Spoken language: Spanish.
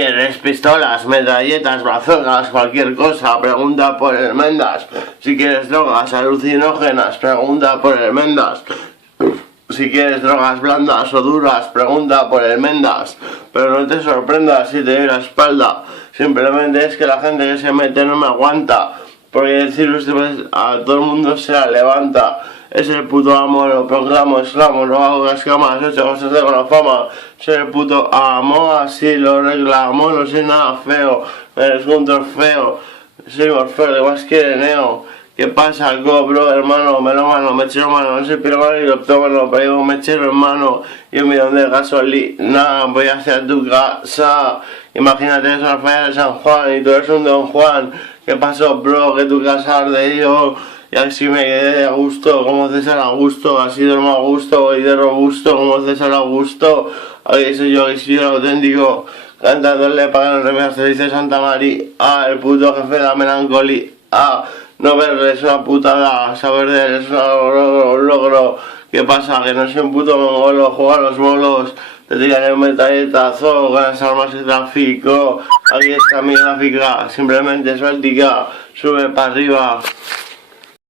¿Quieres pistolas, metralletas, bazookas, cualquier cosa? Pregunta por el Mendas. Si quieres drogas alucinógenas, pregunta por el Mendas. Si quieres drogas blandas o duras, pregunta por el Mendas. Pero no te sorprendas si te doy la espalda. Simplemente es que la gente que se mete no me aguanta. Porque decir a todo el mundo se la levanta. Es el puto amo, lo proclamo, exclamo, no hago cascamas, 8 cosas de con la fama. Soy el puto amo, así lo reclamo, no soy nada feo, eres un trofeo. Soy Morfeo, de más que Neo. ¿Qué pasa, bro, hermano, melómano, mechero mano? No soy piromano ni leptómano, pero digo mechero hermano. Y un bidón de gasolina voy hacia tu casa. Imagínate eso al fallar de San Juan y tú eres un Don Juan. ¿Qué pasó, bro? Que tu casa arde yo. Y así me quedé a gusto, como César Augusto, así duermo a gusto y de robusto, como César Augusto. Aquí soy yo, que soy el auténtico, cantándole para el revés, se dice Santa María, el puto jefe de la melancolía. No verle es una putada, saber de él es un logro. ¿Qué pasa? Que no soy un puto mongolo, juego a los bolos, te tiran un metalletazo con las armas de tráfico. Aquí está mi gráfica, simplemente suéltica, sube para arriba.